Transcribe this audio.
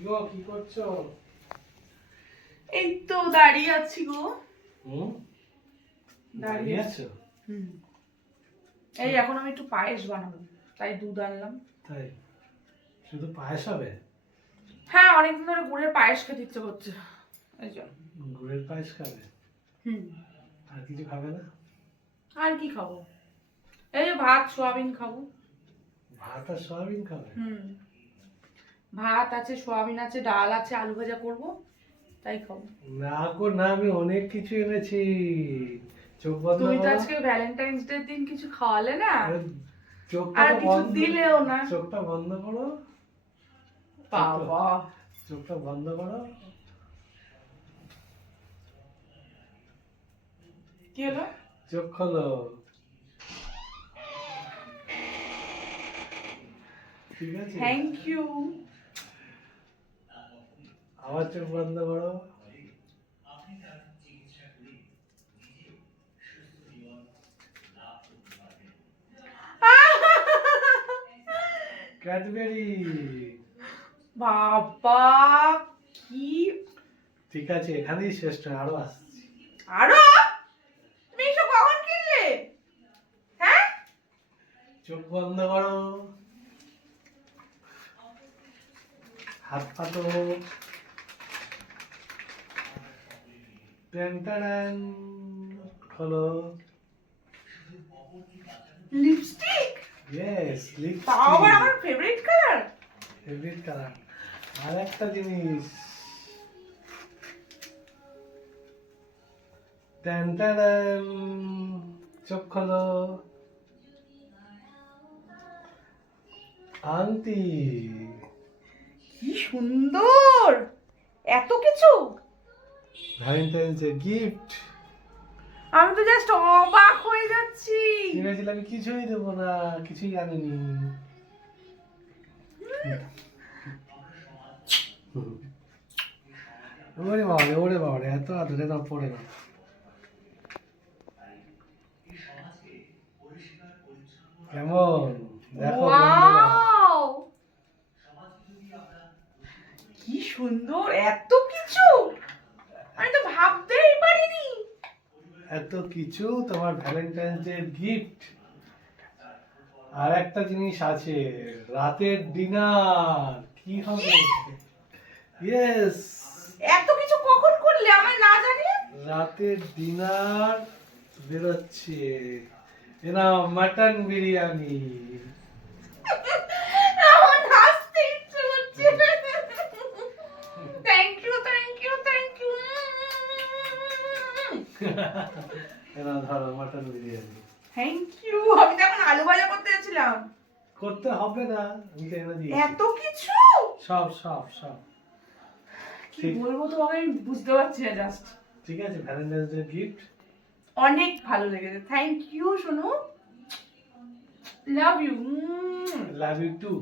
কি গো কি করছ? এই তো দাঁড়িয়ে আছি গো। হুম? দাঁড়িয়ে দাঁড়িয়ে আছো। এই এখন আমি একটু পায়েস বানাবো তাই দুধ আনলাম। তাই? শুধু পায়েস হবে? হ্যাঁ অনেকদিন ধরে গুড়ের পায়েস খেতে ইচ্ছে করছে। এই জন্য। গুড়ের পায়েস খাবে? হুম। আর কিছু খাবে না? আর কি খাব? এই ভাত সোয়াবিন খাব। ভাত আর সয়াবিন খাবে? হুম। ভাত আছে সোয়াবিন আছে ডাল আছে আলু ভাজা করব তাই খাব। না গো না আমি অনেক কিছু এনেছি। চোখ বন্ধ তুমি তো আজকে ভ্যালেন্টাইন্স ডে দিন কিছু খাওয়ালে না? চোখটা আর কিছু দিলেও না। চোখটা বন্ধ করো। বাবা। চোখটা বন্ধ করো। কি হলো? চোখ খোলো। ঠিক আছে? থ্যাংক ইউ আবার চোখ বন্ধ করো। ক্যাডবেরি। বাবা কি? ঠিক আছে এখানেই শেষ নয় আরও আসছি। আরও? তুমি এসব কখন কিনলে? হ্যাঁ? চোখ বন্ধ করো। হাত পাতো ট্যান খোলো লিপস্টিক ইয়েস তাও আবার আমার ফেভারিট কালার ফেভারিট কালার আর একটা জিনিস ট্যান ট্যান চোখ খোলো। আংটি। কি সুন্দর! এত কিছু? ভ্যালেন্টাইন্স ডে গিফট আমি তো জাস্ট অবাক হয়ে যাচ্ছি। ভেবেছিলাম আমি কিছুই দেবো না কিছুই আনিনি। ওরে বাবা ওরে বাবা এত আদরে না পড়ে না। কেমন? দেখো কি সুন্দর এত কিছু আমি তো ভাবতেই পারিনি এত কিছু তোমার ভ্যালেন্টাইন ডে গিফট আর একটা জিনিস আছে রাতের ডিনার কি হবে? ইয়েস এত কিছু কখন করলে? আমার না জানি রাতের ডিনার বেরোচ্ছে। এনা মাটন বিরিয়ানি আমার হাসতে ইচ্ছে হচ্ছে thank you thank you thank you এনা ধরো মাটন বিরিয়ানি। থ্যাংক ইউ আমি তো এখন আলু ভাজা করতে যাচ্ছিলাম। করতে হবে না আমি তো এনে দিয়েছি। এত কিছু? সব সব সব। কি বলব তোমাকে আমি বুঝতে পারছি না জাস্ট ঠিক আছে ভ্যালেন্টাইন্স ডে গিফট অনেক ভালো লেগেছে। Thank you Sonu. Love you love you too